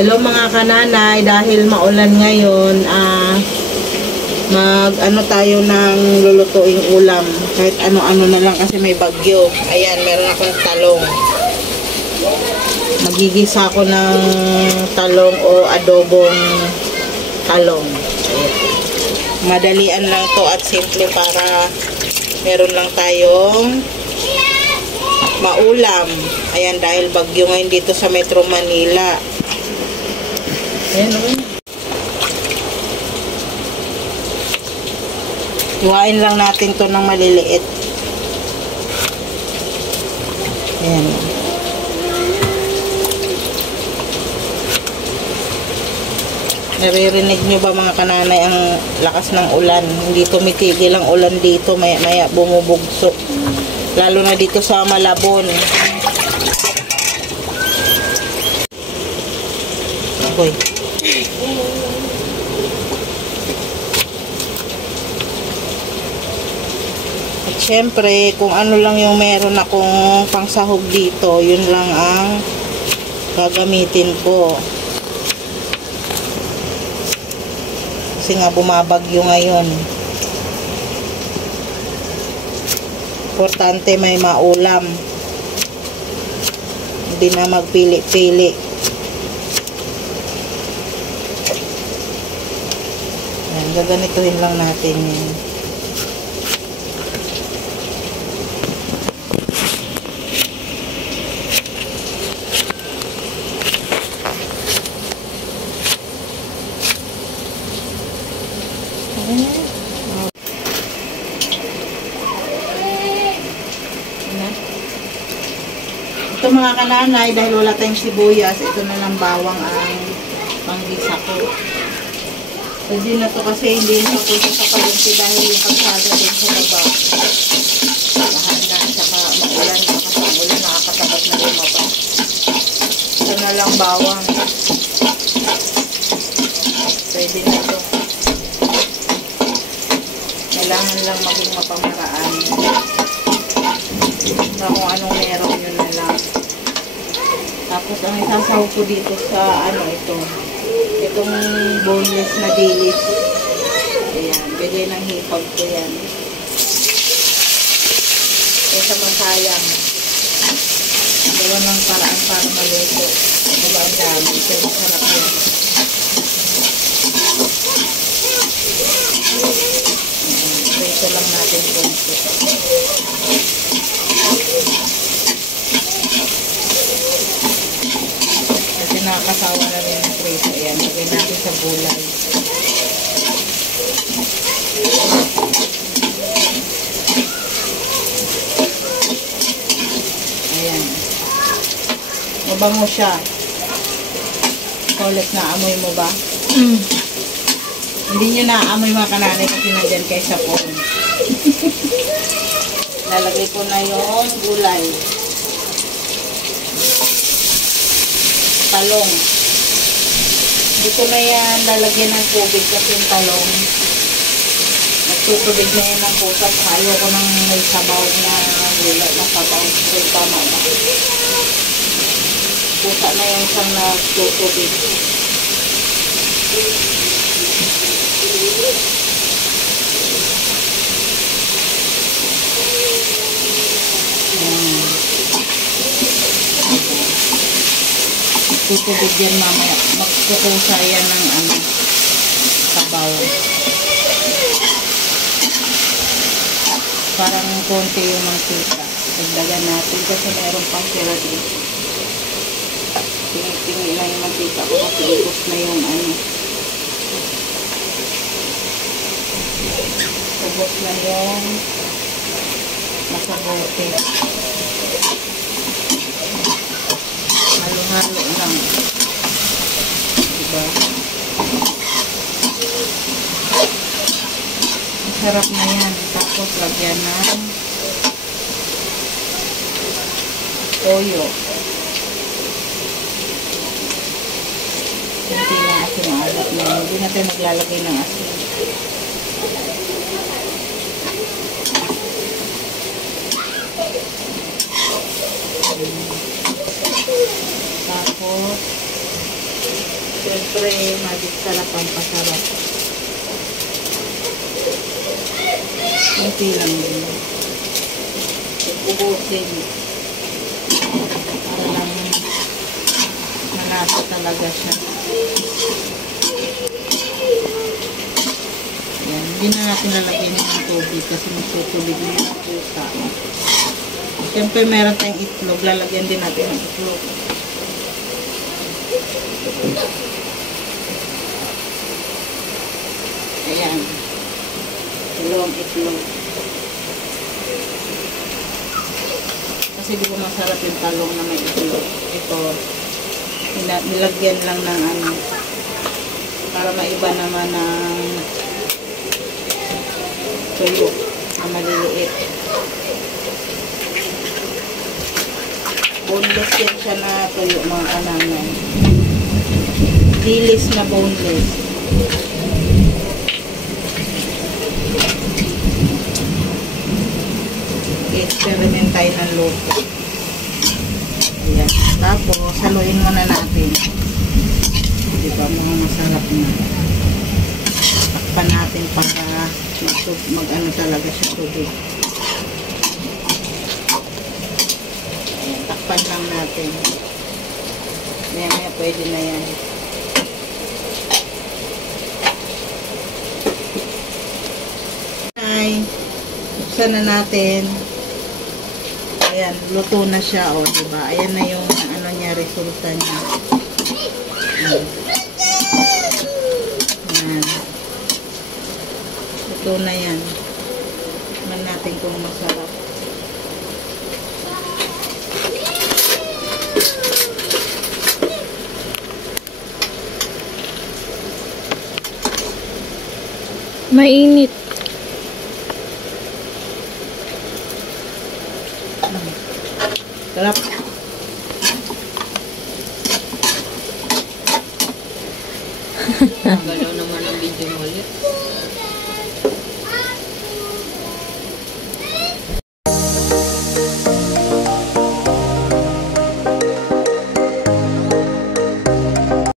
Hello mga kananay, dahil maulan ngayon, mag-ano tayo ng lulutuing ulam. Kahit ano-ano na lang kasi may bagyo. Ayan, meron akong talong. Magigisa ako ng talong o adobong talong. Ayan. Madalian lang to at simple para meron lang tayong maulam. Ayan, dahil bagyo ngayon dito sa Metro Manila. Ayan, okay. Iwain lang natin to ng maliliit. Ayan. Naririnig nyo ba mga kananay ang lakas ng ulan? Hindi tumitigil ang ulan dito. Maya-maya bumubugso. Lalo na dito sa Malabon. Akoy. At syempre, kung ano lang yung meron akong pangsahog dito, yun lang ang gagamitin ko. Kasi nga bumabagyo ngayon. Importante may maulam. Hindi na magpili-pili. Ayan, gaganituhin lang natin yun. Ito mga kananay, dahil wala tayong sibuyas, ito na lang bawang ang panggisa ko. Pwede na to kasi hindi na punta sa palengke dahil yung kalsada din sa baba. Lahat na, saka maulan, baka sa ulan nakakatabat na lumaba. Ito na lang bawang. Pwede na to. Kailangan lang maging mapamaraan. So, kung anong meron, yun na lang. Tapos, ang isasaw ko dito sa, itong boneless na dilis. Ayan, bigay ng hipag ko yan. Kaya masayang. Gawa ng paraan para maluto. Diba ang dami? Kaya masarap yun. Ito lang natin konti. Kasi nakakasawa na rin ang preso. Ayan, lagay natin sa gulay. Ayan. Mabango siya. Ulit na, amoy mo ba? Hindi nyo na-amoy mga kananay kasi nandyan kayo sa phone. Lalagay ko na yung gulay. Talong. Hindi ko na yan lalagyan ng tubig kasi yung talong. Nagtutubig na yan ng pusa. Ayaw ko ng may sabaw na gulay na sabaw. So, tama na. Pusa na yung isang nagtutubig. Tutubig yan mamaya. Magkukusa yan ng sabaw. Parang konti yung mantika. Dagdagan natin kasi mayroon pang sila dito. Tingin-tingin lang yung mantika ko kasi ubos na yung ubos na yung nasa bote. Halo-halo lang. Diba? Masarap na yan. Tapos lagyan ng toyo. Hindi na asin ang alat na yun. Hindi natin maglalagay ng asin. Tapos Siyempre, magic sarap ang pasarap. Kunti lang din. Ubusin. Para lang malasa talaga siya. Yan. Hindi na natin lalagyan ng tubig kasi magtutubig na yung puta. Siyempre, meron tayong itlog. Lalagyan din natin ng itlog. Ayan. Dalawang itlog. Kasi di ba masarap yung talong na may itlog. Ito, nilagyan lang ng ano, para maiba naman ng tuyo na maliliit. Boneless yan siya na tuyo, mga kananay. Dilis na boneless. I-experiment tayo ng luto. Ayan. Tapos, haluin muna natin. Diba, mga masarap na. Takpan natin para mag-ano talaga siya tubig. Ayan, takpan lang natin. Maya pwede na yan. Ay, buksan na natin. Ayan, luto na siya, o, diba? Ayan na yung, ano niya, resulta niya. Ayan. Ayan. Luto na yan. Tignan natin kung masarap. Mainit. Sarap.